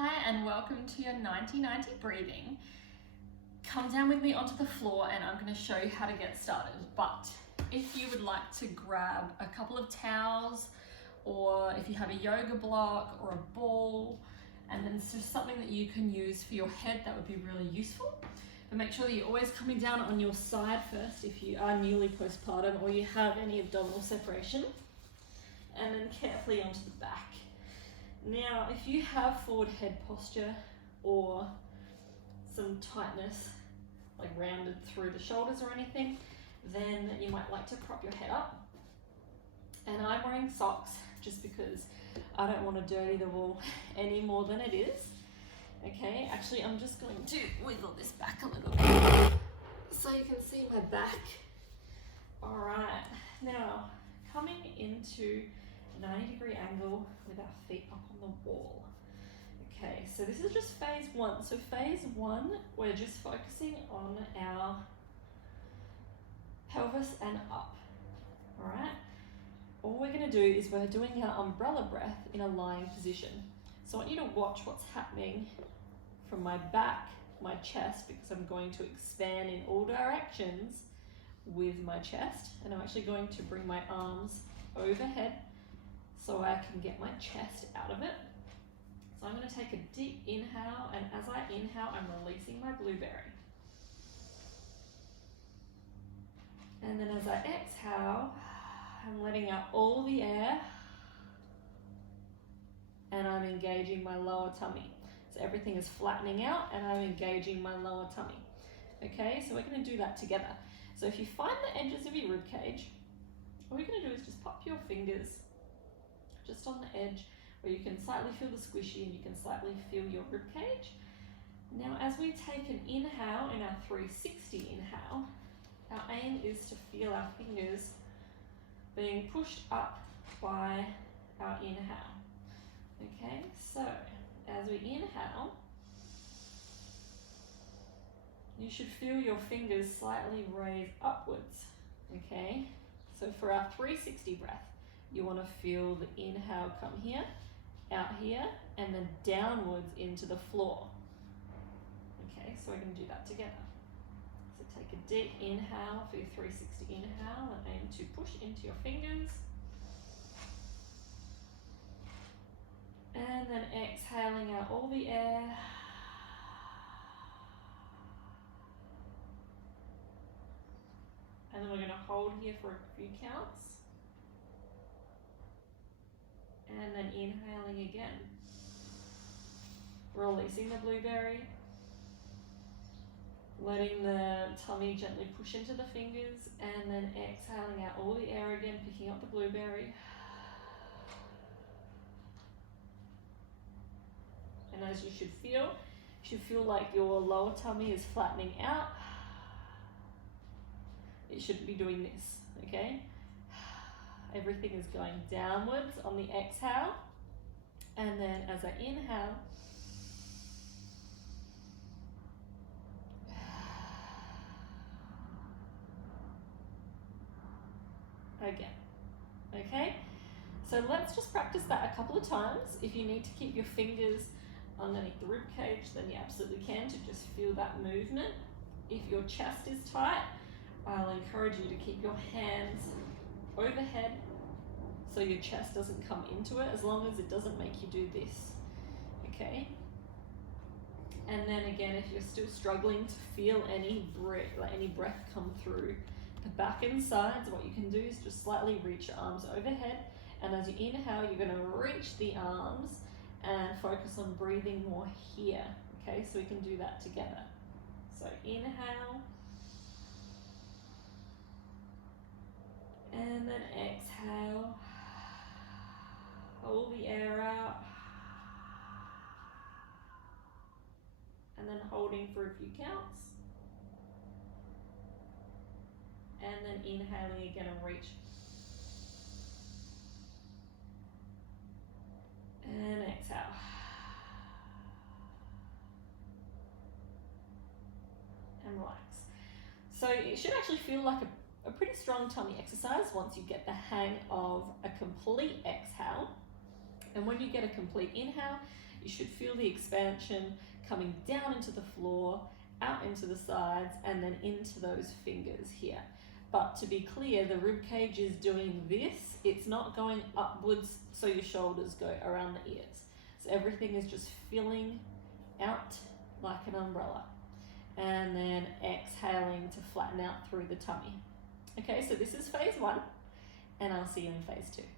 Hi and welcome to your 90-90 breathing. Come down with me onto the floor and I'm going to show you how to get started. But if you would like to grab a couple of towels, or if you have a yoga block or a ball, and then it's just something that you can use for your head, that would be really useful. But make sure that you're always coming down on your side first if you are newly postpartum or you have any abdominal separation, and then carefully onto the back. Now, if you have forward head posture or some tightness, like rounded through the shoulders or anything, then you might like to prop your head up. And I'm wearing socks just because I don't want to dirty the wall any more than it is. Okay, actually I'm just going to wiggle this back a little bit so you can see my back. All right, now coming into 90-degree angle with our feet up on the wall. Okay, so this is just phase one. So phase one, we're just focusing on our pelvis and up. All right, all we're going to do is we're doing our umbrella breath in a lying position. So I want you to watch what's happening from my back, my chest, because I'm going to expand in all directions with my chest, and I'm actually going to bring my arms overhead so I can get my chest out of it. So I'm going to take a deep inhale, and as I inhale, I'm releasing my blueberry. And then as I exhale, I'm letting out all the air, and I'm engaging my lower tummy. So everything is flattening out, and I'm engaging my lower tummy. Okay, so we're going to do that together. So if you find the edges of your rib cage, all you're going to do is just pop your fingers just on the edge where you can slightly feel the squishy and you can slightly feel your rib cage. Now, as we take an inhale in our 360 inhale, our aim is to feel our fingers being pushed up by our inhale. Okay, so as we inhale, you should feel your fingers slightly raise upwards. Okay, so for our 360 breath, you want to feel the inhale come here, out here, and then downwards into the floor. Okay, so we're going to do that together. So take a deep inhale for your 360 inhale and aim to push into your fingers. And then exhaling out all the air. And then we're going to hold here for a few counts. And then inhaling again. Releasing the blueberry. Letting the tummy gently push into the fingers. And then exhaling out all the air again, picking up the blueberry. And as you should feel like your lower tummy is flattening out. It shouldn't be doing this, okay? Everything is going downwards on the exhale. And then as I inhale, again, okay? So let's just practice that a couple of times. If you need to keep your fingers underneath the rib cage, then you absolutely can, to just feel that movement. If your chest is tight, I'll encourage you to keep your hands overhead so your chest doesn't come into it, as long as it doesn't make you do this, okay? And then again, if you're still struggling to feel any breath come through the back and sides, what you can do is just slightly reach your arms overhead, and as you inhale, you're going to reach the arms and focus on breathing more here, okay? So we can do that together. So inhale, and then exhale, hold the air out, and then holding for a few counts, and then inhaling again and reach, and exhale, and relax. So it should actually feel like a pretty strong tummy exercise once you get the hang of a complete exhale. And when you get a complete inhale, you You should feel the expansion coming down into the floor, out into the sides, and then into those fingers here. But to be clear, the rib cage is doing this. It's not going upwards so your shoulders go around the ears. So everything is just filling out like an umbrella. And then exhaling to flatten out through the tummy. Okay, so this is phase 1, and I'll see you in phase 2.